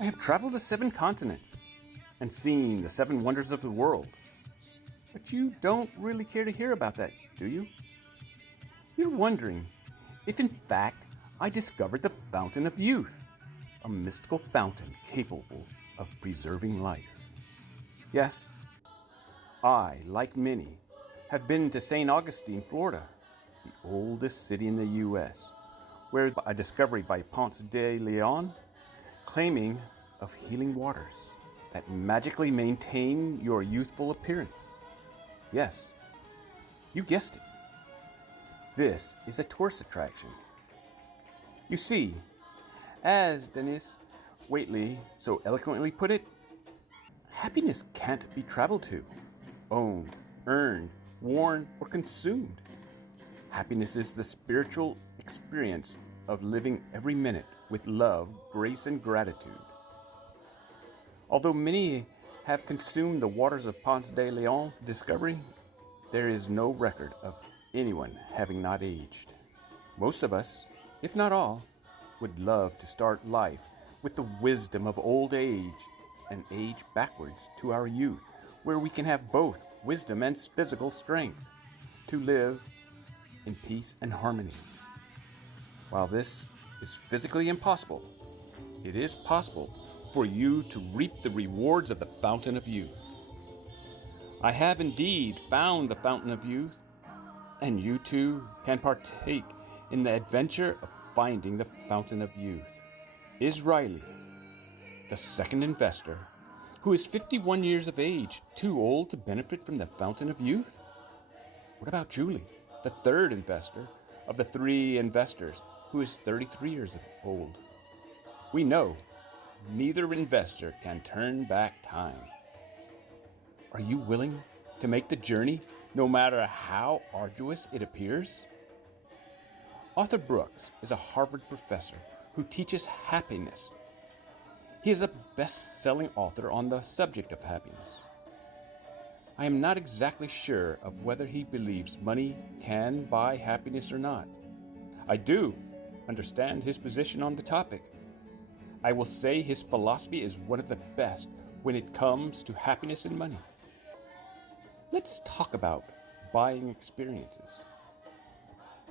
I have traveled the 7 continents and seen the 7 wonders of the world. But you don't really care to hear about that, do you? You're wondering if in fact I discovered the fountain of youth, a mystical fountain capable of preserving life. Yes, I, like many, have been to St. Augustine, Florida, the oldest city in the U.S., where a discovery by Ponce de Leon claiming of healing waters that magically maintain your youthful appearance. Yes, you guessed it. This is a tourist attraction. You see, as Denis Waitley so eloquently put it, happiness can't be traveled to, owned, earned, worn, or consumed. Happiness is the spiritual experience of living every minute with love, grace, and gratitude. Although many have consumed the waters of Ponce de Leon discovery, there is no record of anyone having not aged. Most of us, if not all, would love to start life with the wisdom of old age and age backwards to our youth, where we can have both wisdom and physical strength to live in peace and harmony. While this is physically impossible, it is possible for you to reap the rewards of the fountain of youth. I have indeed found the fountain of youth, and you too can partake in the adventure of finding the fountain of youth. Is Riley, the second investor, who is 51 years of age, too old to benefit from the fountain of youth? What about Julie, the third investor of the 3 investors, who is 33 years old? We know neither investor can turn back time. Are you willing to make the journey, no matter how arduous it appears? Arthur Brooks is a Harvard professor who teaches happiness. He is a best-selling author on the subject of happiness. I am not exactly sure of whether he believes money can buy happiness or not. I do understand his position on the topic. I will say his philosophy is one of the best when it comes to happiness and money. Let's talk about buying experiences.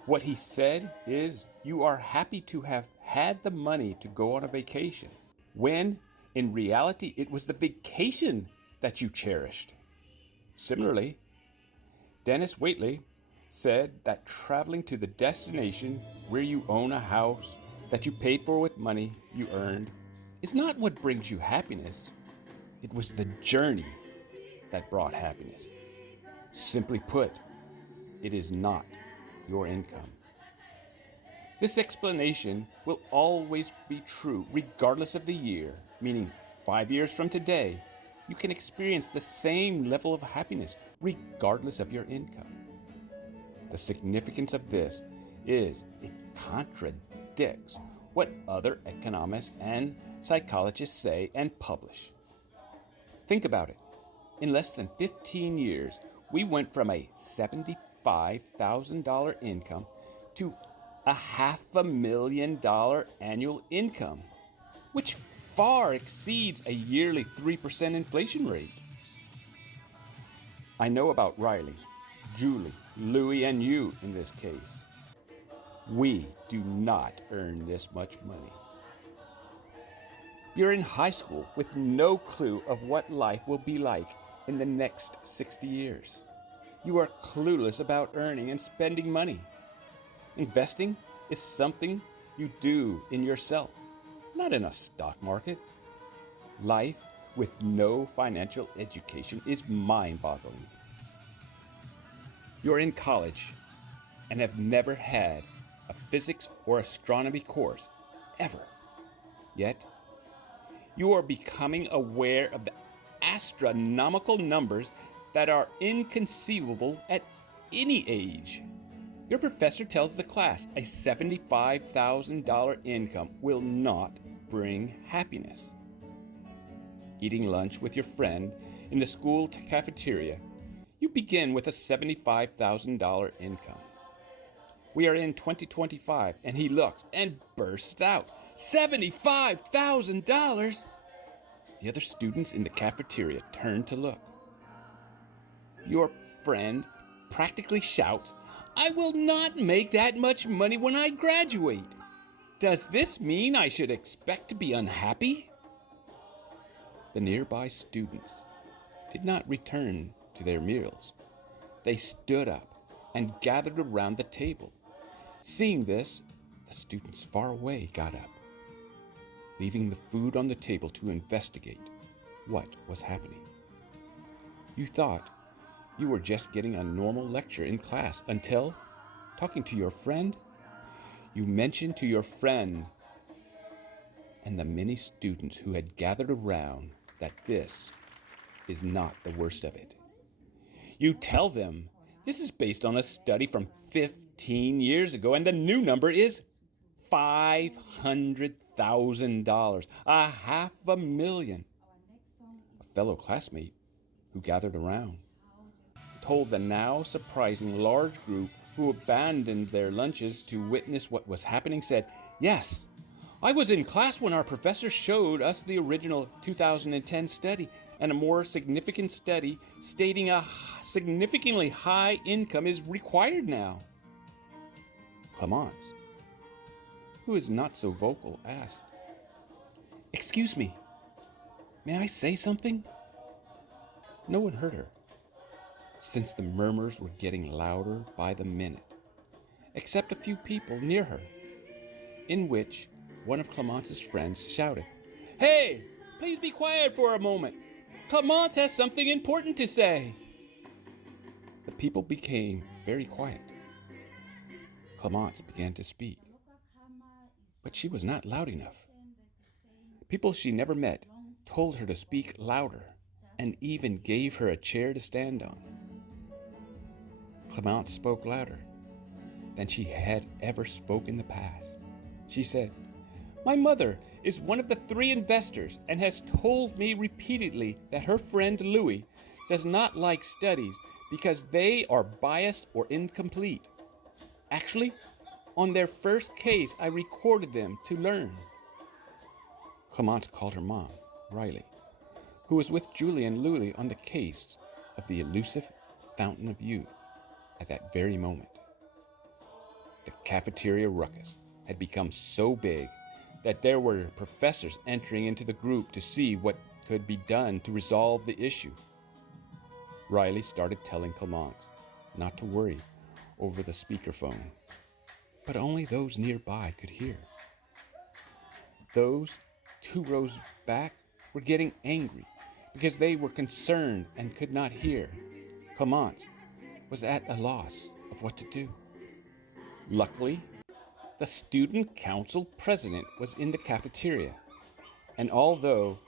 What he said is you are happy to have had the money to go on a vacation, when in reality it was the vacation that you cherished. Similarly, Denis Waitley said that traveling to the destination where you own a house that you paid for with money you earned is not what brings you happiness. It was the journey that brought happiness. Simply put, it is not your income. This explanation will always be true regardless of the year, meaning 5 years from today, you can experience the same level of happiness regardless of your income. The significance of this is it contradicts what other economists and psychologists say and publish. Think about it. In less than 15 years, we went from a $75,000 income to a $500,000 annual income, which far exceeds a yearly 3% inflation rate. I know about Riley, Julie, Louie, and you in this case. We do not earn this much money. You're in high school with no clue of what life will be like in the next 60 years. You are clueless about earning and spending money. Investing is something you do in yourself, not in a stock market. Life with no financial education is mind-boggling. You're in college and have never had a physics or astronomy course, ever. Yet, you are becoming aware of the astronomical numbers that are inconceivable at any age. Your professor tells the class a $75,000 income will not bring happiness. Eating lunch with your friend in the school cafeteria, you begin with a $75,000 income. We are in 2025, and he looks and bursts out, $75,000? The other students in the cafeteria turned to look. Your friend practically shouts, "I will not make that much money when I graduate. Does this mean I should expect to be unhappy?" The nearby students did not return to their meals. They stood up and gathered around the table. Seeing this, the students far away got up, leaving the food on the table to investigate what was happening. You thought you were just getting a normal lecture in class until, talking to your friend, you mentioned to your friend and the many students who had gathered around that this is not the worst of it. You tell them this is based on a study from 15 years ago, and the new number is $500,000, $500,000. A fellow classmate who gathered around told the now surprising large group who abandoned their lunches to witness what was happening said, "Yes, I was in class when our professor showed us the original 2010 study and a more significant study stating a significantly high income is required now." Clemence, who is not so vocal, asked, "Excuse me, may I say something?" No one heard her, since the murmurs were getting louder by the minute, except a few people near her, in which one of Clemence's friends shouted, "Hey, please be quiet for a moment. Clemence has something important to say." The people became very quiet. Clemence began to speak, but she was not loud enough. People she never met told her to speak louder and even gave her a chair to stand on. Clemence spoke louder than she had ever spoken in the past. She said, "My mother is one of the 3 investors and has told me repeatedly that her friend Louie does not like studies because they are biased or incomplete. Actually, on their first case, I recorded them to learn." Clemence called her mom, Riley, who was with Julie and Louie on the case of the elusive fountain of youth at that very moment. The cafeteria ruckus had become so big that there were professors entering into the group to see what could be done to resolve the issue. Riley started telling Clemence not to worry over the speakerphone, but only those nearby could hear. Those 2 rows back were getting angry because they were concerned and could not hear. Clemence was at a loss of what to do. Luckily, the student council president was in the cafeteria, and although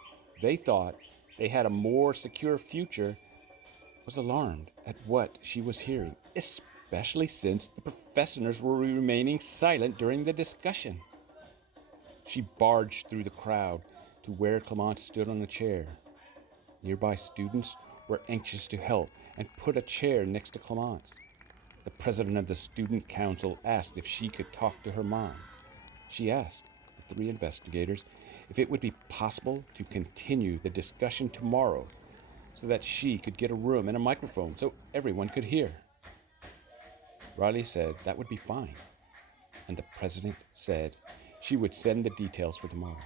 they thought they had a more secure future, was alarmed at what she was hearing, especially since the professors were remaining silent during the discussion. She barged through the crowd to where Clemence stood on a chair. Nearby students were anxious to help and put a chair next to Clemence. The president of the student council asked if she could talk to her mom. She asked the 3 investigators if it would be possible to continue the discussion tomorrow so that she could get a room and a microphone so everyone could hear. Riley said that would be fine, and the president said she would send the details for tomorrow.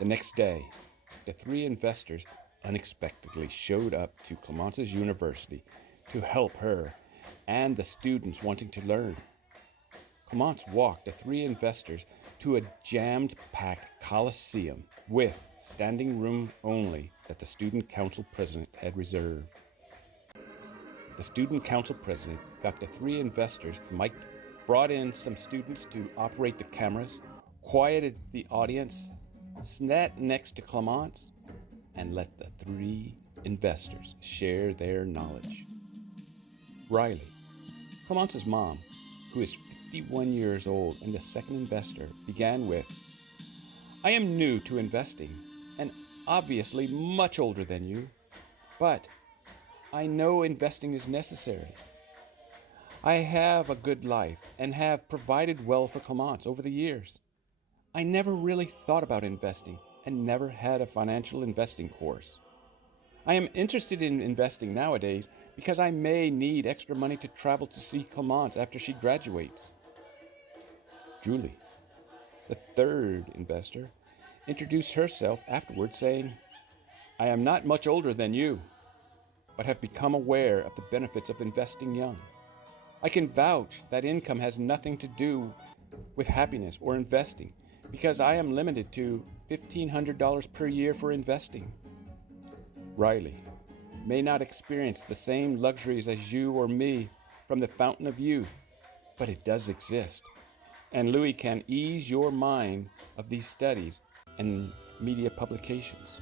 The next day, the 3 investors unexpectedly showed up to Clemence's university to help her and the students wanting to learn. Clemence walked the 3 investors to a jammed-packed coliseum with standing room only that the student council president had reserved. The student council president got the 3 investors mic'd, brought in some students to operate the cameras, quieted the audience, sat next to Clemence, and let the 3 investors share their knowledge. Riley, Clemence's mom, who is 51 years old and the second investor, began with, "I am new to investing and obviously much older than you, but I know investing is necessary. I have a good life and have provided well for Clemence over the years. I never really thought about investing and never had a financial investing course. I am interested in investing nowadays because I may need extra money to travel to see Clemence after she graduates. Julie, the third investor, introduced herself afterward, saying, I am not much older than you, but have become aware of the benefits of investing young. I can vouch that income has nothing to do with happiness or investing because I am limited to $1,500 per year for investing. Riley may not experience the same luxuries as you or me from the fountain of youth, but it does exist. And Louie can ease your mind of these studies and media publications.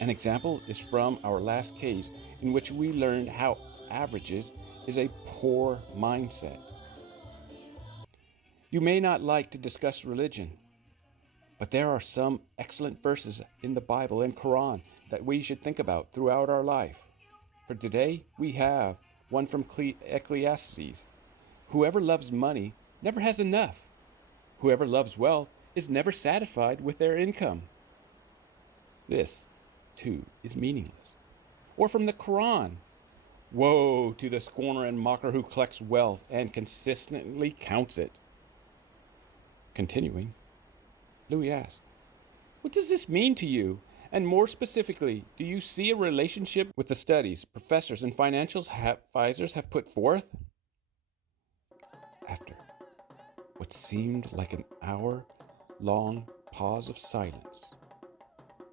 An example is from our last case in which we learned how averages is a poor mindset. You may not like to discuss religion, but there are some excellent verses in the Bible and Quran that we should think about throughout our life. For today, we have one from Ecclesiastes. Whoever loves money never has enough. Whoever loves wealth is never satisfied with their income. This, too, is meaningless. Or from the Quran. Woe to the scorner and mocker who collects wealth and consistently counts it. Continuing, Louie asked, what does this mean to you? And more specifically, do you see a relationship with the studies professors and financial advisors have put forth? After what seemed like an hour-long pause of silence,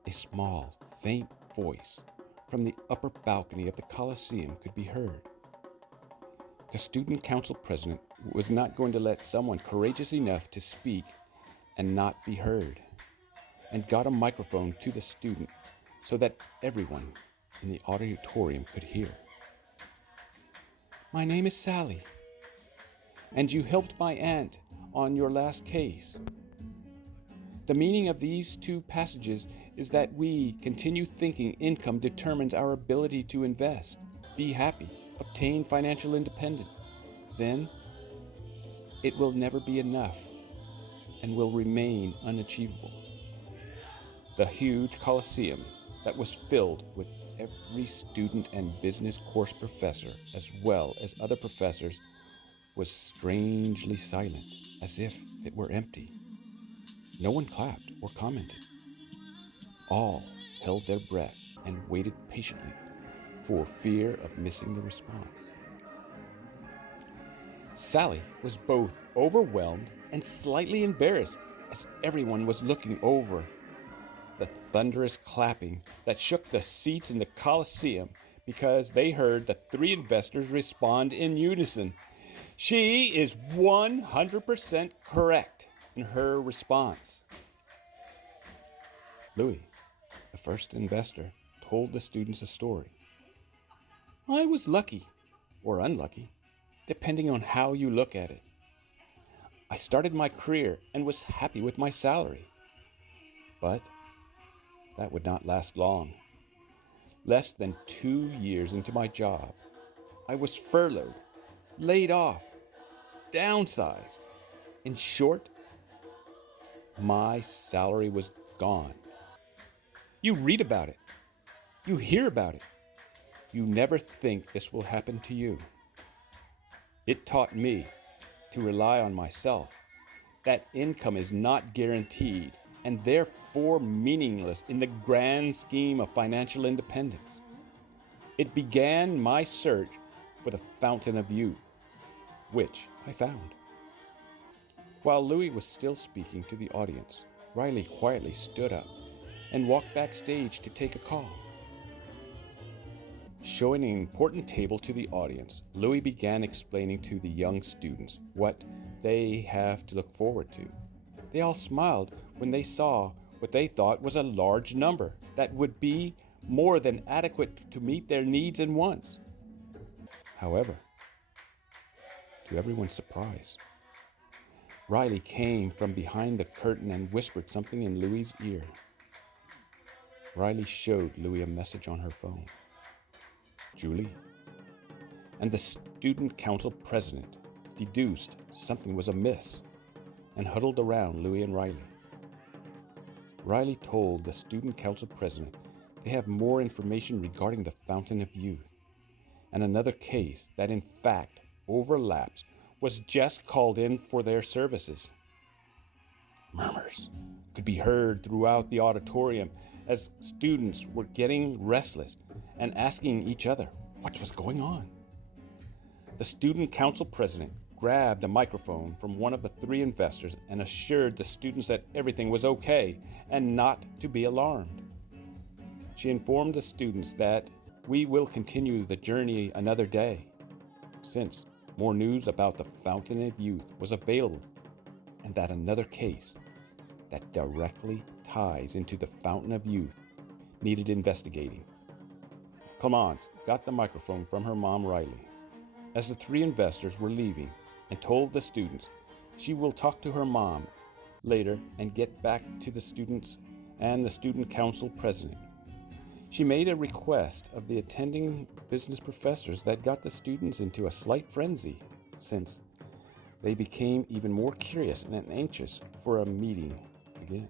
a small, faint voice from the upper balcony of the Coliseum could be heard. The student council president was not going to let someone courageous enough to speak and not be heard, and got a microphone to the student so that everyone in the auditorium could hear. My name is Sally, and you helped my aunt on your last case. The meaning of these two passages is that we continue thinking income determines our ability to invest, be happy, obtain financial independence. Then it will never be enough and will remain unachievable. The huge Coliseum that was filled with every student and business course professor, as well as other professors, was strangely silent, as if it were empty. No one clapped or commented. All held their breath and waited patiently for fear of missing the response. Sally was both overwhelmed and slightly embarrassed as everyone was looking over. The thunderous clapping that shook the seats in the Coliseum because they heard the three investors respond in unison. She is 100% correct in her response. Louie, the first investor, told the students a story. I was lucky, or unlucky, depending on how you look at it. I started my career and was happy with my salary. But that would not last long. Less than 2 years into my job, I was furloughed, laid off, downsized. In short, my salary was gone. You read about it. You hear about it. You never think this will happen to you. It taught me to rely on myself, that income is not guaranteed and therefore meaningless in the grand scheme of financial independence. It began my search for the fountain of youth, which I found. While Louie was still speaking to the audience, Riley quietly stood up and walked backstage to take a call. Showing an important table to the audience, Louie began explaining to the young students what they have to look forward to. They all smiled when they saw what they thought was a large number that would be more than adequate to meet their needs and wants. However, to everyone's surprise, Riley came from behind the curtain and whispered something in Louie's ear. Riley showed Louie a message on her phone. Julie and the student council president deduced something was amiss and huddled around Louie and Riley. Riley told the student council president they have more information regarding the Fountain of Youth, and another case that in fact overlaps was just called in for their services. Murmurs could be heard throughout the auditorium as students were getting restless and asking each other what was going on. The student council president grabbed a microphone from one of the three investors and assured the students that everything was okay and not to be alarmed. She informed the students that we will continue the journey another day, since more news about the Fountain of Youth was available, and that another case that directly ties into the Fountain of Youth needed investigating. Clemence got the microphone from her mom, Riley, as the three investors were leaving, and told the students she will talk to her mom later and get back to the students and the student council president. She made a request of the attending business professors that got the students into a slight frenzy, since they became even more curious and anxious for a meeting again.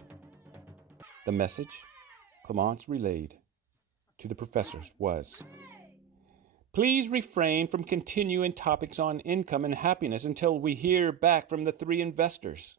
The message Clemence relayed to the professors was, please refrain from continuing topics on income and happiness until we hear back from the three investors.